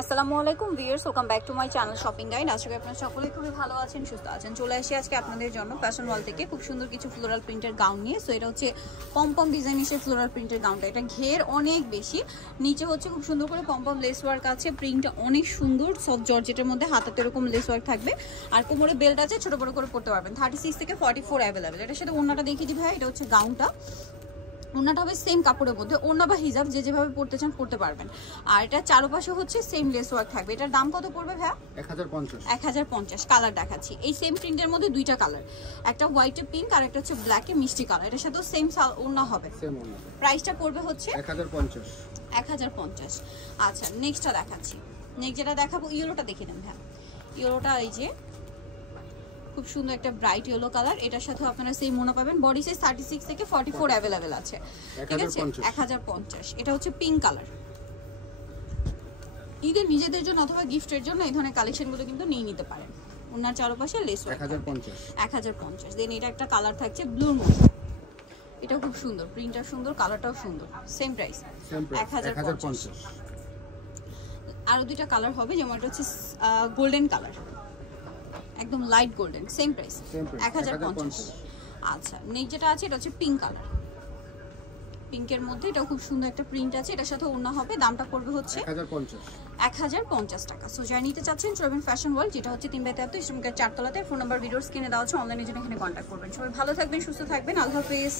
আসসালামু আলাইকুম viewers, welcome back to my channel shopping guide. আশা করি আপনারা সকলে খুবই ভালো আছেন, সুস্থ আছেন। চলে আসি আজকে আপনাদের জন্য ফ্যাশন ওয়াল থেকে খুব সুন্দর কিছু ফ্লোরাল প্রিন্টের গাউন নিয়ে। সো এটা হচ্ছে পমপম ডিজাইন এসে ফ্লোরাল প্রিন্টের গাউনটা, এটা ঘের অনেক বেশি, নিচে হচ্ছে খুব সুন্দর করে পমপম লেস ওয়ার্ক আছে, প্রিন্টটা অনেক সুন্দর, সফট জর্জেটের মধ্যে হাতাতে এরকম লেস ওয়ার্ক থাকবে, আর কোমরে বেল্ট আছে, ছোট বড় করে পড়তে পারবেন। 36 থেকে 44 অ্যাভেলেবেল। এটার সাথে ওড়নাটা দেখিয়ে দিই ভাই, এটা হচ্ছে গাউনটা। ওড়নাটা হবে সেম কাপড়ের মধ্যে, ওড়না বা হিজাব যে যেভাবে পড়তে চান পড়তে পারবেন। আর এটা চারপাশে হচ্ছে সেম লেস ওয়ার্ক থাকবে। এটার দাম কত পড়বে ভাইয়া? 1050। কালার দেখাচ্ছি, এই সেম প্রিন্টের মধ্যে দুইটা কালার, একটা হোয়াইটে পিঙ্ক আর একটা হচ্ছে ব্ল্যাকে মিষ্টি কালার। এটার সাথেও সেম ওড়না হবে। প্রাইসটা পড়বে হচ্ছে 1050। আচ্ছা, নেক্সটটা দেখাচ্ছি। নেক্সট যেটা দেখাবো ইয়েলোটা দেখিয়ে দেন ভাইয়া। ইয়েলোটা এই যে খুব সুন্দর একটা ব্রাইট ইয়েলো কালার, এটার সাথে আপনারা সেম ওড়না পাবেন। বডি সাইজ 36 থেকে 44 অ্যাভেলেবেল আছে, ঠিক আছে? 1050। এটা হচ্ছে পিঙ্ক কালার। ঈদের নিজেদের জন্য অথবা গিফটের জন্য এই ধরনের কালেকশনগুলো কিন্তু নিয়ে নিতে পারেন। ওনার চারপাশে লেস ওয়ার্ক 1050। দেন এটা একটা কালার থাকছে ব্লুর মধ্যে, এটাও খুব সুন্দর, প্রিন্টটা সুন্দর, কালারটাও সুন্দর। Same price 1050। আরো দুইটা কালার হবে, যেমন এটা হচ্ছে গোল্ডেন কালার, একদম লাইট গোল্ডেন, সেম প্রাইস 1050। আচ্ছা, নেক্সট যেটা আছে এটা হচ্ছে পিঙ্ক কালার, পিঙ্কের মধ্যে এটাও খুব সুন্দর একটা প্রিন্ট আছে, এটার সাথে ওড়না হবে। দামটা পড়বে হচ্ছে 1050 টাকা। সো যারা নিতে চাচ্ছেন চলবেন ফ্যাশন ওয়ার্ল্ড, যেটা হচ্ছে 3/73 ইসলামপুর 4 তলাতে। ফোন নাম্বার ভিডিওর স্ক্রিনে দেওয়া আছে, অনলাইনের জন্য এখানে কন্ট্যাক্ট করবেন। সবাই ভালো থাকবেন, সুস্থ থাকবেন, আল্লাহ হাফেজ।